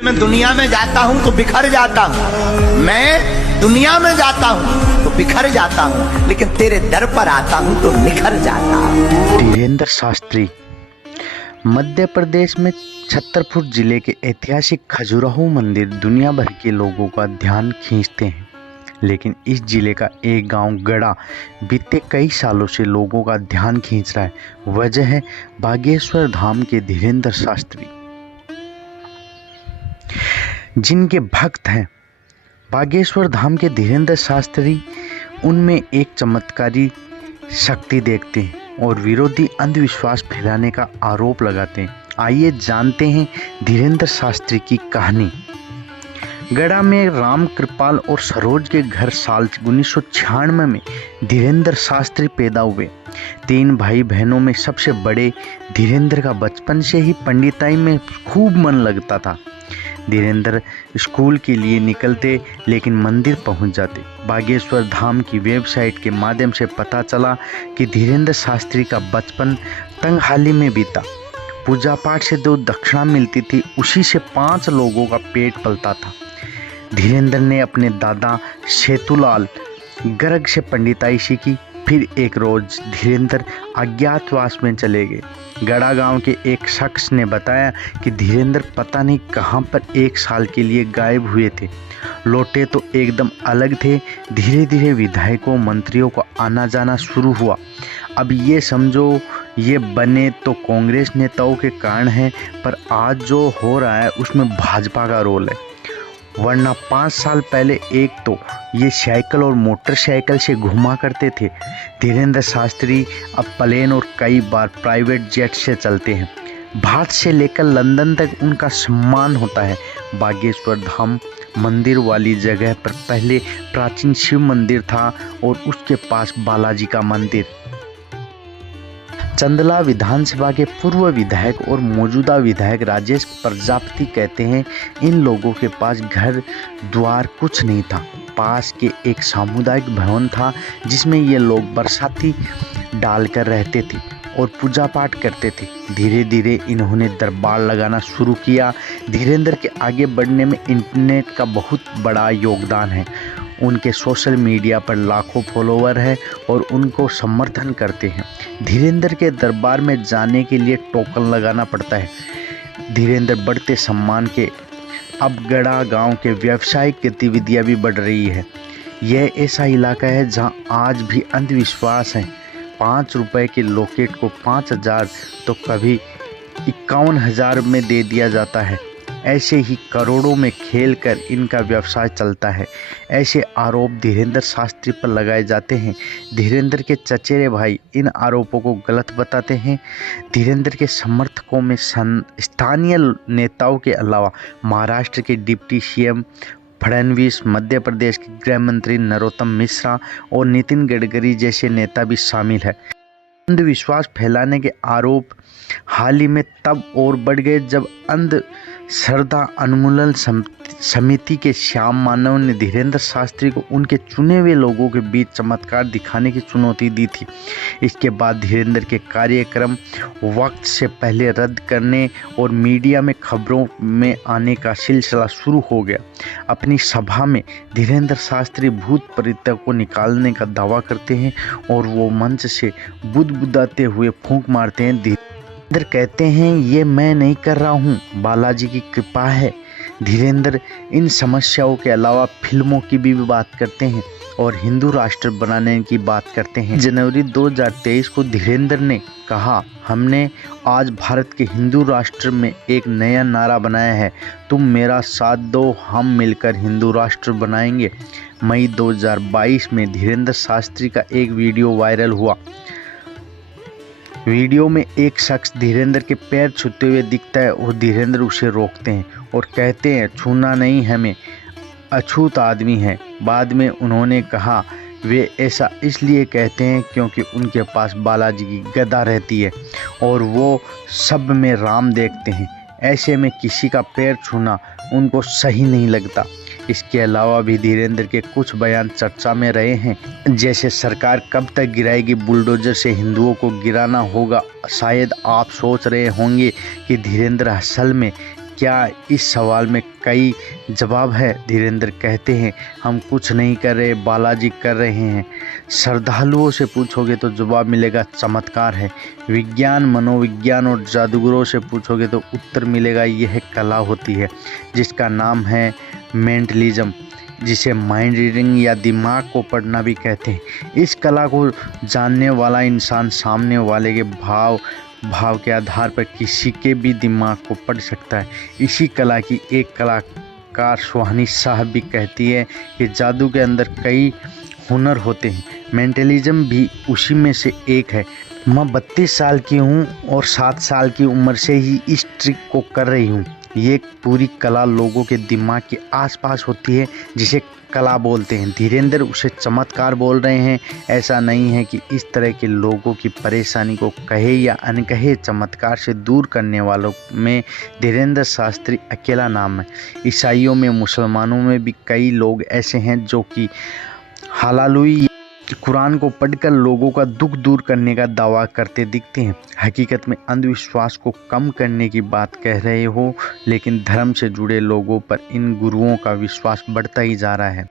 मैं दुनिया में जाता हूँ तो बिखर जाता हूँ, मैं दुनिया में जाता हूँ तो बिखर जाता हूँ, लेकिन तेरे दर पर आता हूँ तो निखर जाता हूँ। धीरेंद्र शास्त्री मध्य प्रदेश में छतरपुर जिले के ऐतिहासिक खजुराहो मंदिर दुनिया भर के लोगों का ध्यान खींचते हैं, लेकिन इस जिले का एक गांव गड़ा बीते कई सालों से लोगों का ध्यान खींच रहा है। वजह है बागेश्वर धाम के धीरेंद्र शास्त्री, जिनके भक्त हैं। बागेश्वर धाम के धीरेंद्र शास्त्री उनमें एक चमत्कारी शक्ति देखते हैं और विरोधी अंधविश्वास फैलाने का आरोप लगाते हैं। आइए जानते हैं धीरेंद्र शास्त्री की कहानी। गड़ा में राम कृपाल और सरोज के घर साल 1996 में धीरेंद्र शास्त्री पैदा हुए। 3 भाई बहनों में सबसे बड़े धीरेंद्र का बचपन से ही पंडिताई में खूब मन लगता था। धीरेंद्र स्कूल के लिए निकलते लेकिन मंदिर पहुंच जाते। बागेश्वर धाम की वेबसाइट के माध्यम से पता चला कि धीरेंद्र शास्त्री का बचपन तंगहाली में बीता। पूजा पाठ से जो दक्षिणा मिलती थी उसी से 5 लोगों का पेट पलता था। धीरेंद्र ने अपने दादा सेतुलाल गर्ग से पंडिताई सीखी। फिर एक रोज धीरेंद्र अज्ञातवास में चले गए। गड़ा गांव के एक शख्स ने बताया कि धीरेंद्र पता नहीं कहां पर 1 साल के लिए गायब हुए थे। लौटे तो एकदम अलग थे। धीरे धीरे विधायकों मंत्रियों को आना जाना शुरू हुआ। अब ये समझो ये बने तो कांग्रेस नेताओं के कारण है, पर आज जो हो रहा है उसमें भाजपा का रोल है। वरना 5 साल पहले एक तो ये साइकिल और मोटरसाइकिल से घुमा करते थे। धीरेंद्र शास्त्री अब प्लेन और कई बार प्राइवेट जेट से चलते हैं। भारत से लेकर लंदन तक उनका सम्मान होता है। बागेश्वर धाम मंदिर वाली जगह पर पहले प्राचीन शिव मंदिर था और उसके पास बालाजी का मंदिर। चंदला विधानसभा के पूर्व विधायक और मौजूदा विधायक राजेश प्रजापति कहते हैं इन लोगों के पास घर द्वार कुछ नहीं था। पास के एक सामुदायिक भवन था जिसमें ये लोग बरसाती डालकर रहते थे और पूजा पाठ करते थे। धीरे धीरे इन्होंने दरबार लगाना शुरू किया। धीरेंद्र के आगे बढ़ने में इंटरनेट का बहुत बड़ा योगदान है। उनके सोशल मीडिया पर लाखों फॉलोवर हैं और उनको समर्थन करते हैं। धीरेंद्र के दरबार में जाने के लिए टोकन लगाना पड़ता है। धीरेंद्र बढ़ते सम्मान के अब गड़ा गांव के व्यावसायिक गतिविधियां भी बढ़ रही है। यह ऐसा इलाका है जहां आज भी अंधविश्वास है। 5 रुपए के लॉकेट को 5000 तो कभी 51,000 में दे दिया जाता है। ऐसे ही करोड़ों में खेल कर इनका व्यवसाय चलता है। ऐसे आरोप धीरेंद्र शास्त्री पर लगाए जाते हैं। धीरेंद्र के चचेरे भाई इन आरोपों को गलत बताते हैं। धीरेंद्र के समर्थकों में स्थानीय नेताओं के अलावा महाराष्ट्र के डिप्टी सीएम फडणवीस, मध्य प्रदेश के गृह मंत्री नरोत्तम मिश्रा और नितिन गडकरी जैसे नेता भी शामिल है। अंधविश्वास फैलाने के आरोप हाल ही में तब और बढ़ गए जब अंधश्रद्धा उन्मूलन समिति के श्याम मानव ने धीरेंद्र शास्त्री को उनके चुने हुए लोगों के बीच चमत्कार दिखाने की चुनौती दी थी। इसके बाद धीरेंद्र के कार्यक्रम वक्त से पहले रद्द करने और मीडिया में खबरों में आने का सिलसिला शुरू हो गया। अपनी सभा में धीरेंद्र शास्त्री भूत प्रेतों को निकालने का दावा करते हैं और वो मंच से बुदबुदाते हुए फूंक मारते हैं। धीरेंद्र कहते हैं ये मैं नहीं कर रहा हूँ, बालाजी की कृपा है। धीरेंद्र इन समस्याओं के अलावा फिल्मों की भी बात करते हैं और हिंदू राष्ट्र बनाने की बात करते हैं। जनवरी 2023 को धीरेंद्र ने कहा, हमने आज भारत के हिंदू राष्ट्र में एक नया नारा बनाया है, तुम मेरा साथ दो, हम मिलकर हिंदू राष्ट्र बनाएंगे। मई 2022 में धीरेंद्र शास्त्री का एक वीडियो वायरल हुआ। वीडियो में एक शख्स धीरेंद्र के पैर छूते हुए दिखता है और धीरेंद्र उसे रोकते हैं और कहते हैं छूना नहीं, हमें अछूत आदमी है। बाद में उन्होंने कहा वे ऐसा इसलिए कहते हैं क्योंकि उनके पास बालाजी की गदा रहती है और वो सब में राम देखते हैं। ऐसे में किसी का पैर छूना उनको सही नहीं लगता। इसके अलावा भी धीरेंद्र के कुछ बयान चर्चा में रहे हैं, जैसे सरकार कब तक गिराएगी, बुलडोजर से हिंदुओं को गिराना होगा। शायद आप सोच रहे होंगे कि धीरेंद्र असल में क्या इस सवाल में कई जवाब है? धीरेन्द्र कहते हैं, हम कुछ नहीं कर रहे, बालाजी कर रहे हैं। श्रद्धालुओं से पूछोगे तो जवाब मिलेगा चमत्कार है। विज्ञान, मनोविज्ञान और जादूगरों से पूछोगे तो उत्तर मिलेगा यह कला होती है जिसका नाम है मेंटलिज्म, जिसे माइंड रीडिंग या दिमाग को पढ़ना भी कहते हैं। इस कला को जानने वाला इंसान सामने वाले के भाव के आधार पर किसी के भी दिमाग को पढ़ सकता है। इसी कला की एक कलाकार सुहानी साहब भी कहती है कि जादू के अंदर कई हुनर होते हैं, मेंटलिज्म भी उसी में से एक है। मैं 32 साल की हूँ और 7 साल की उम्र से ही इस ट्रिक को कर रही हूँ। ये पूरी कला लोगों के दिमाग के आसपास होती है जिसे कला बोलते हैं। धीरेन्द्र उसे चमत्कार बोल रहे हैं। ऐसा नहीं है कि इस तरह के लोगों की परेशानी को कहे या अनकहे चमत्कार से दूर करने वालों में धीरेन्द्र शास्त्री अकेला नाम है। ईसाइयों में, मुसलमानों में भी कई लोग ऐसे हैं जो कि हालालुई कुरान को पढ़कर लोगों का दुख दूर करने का दावा करते दिखते हैं। हकीकत में अंधविश्वास को कम करने की बात कह रहे हो, लेकिन धर्म से जुड़े लोगों पर इन गुरुओं का विश्वास बढ़ता ही जा रहा है।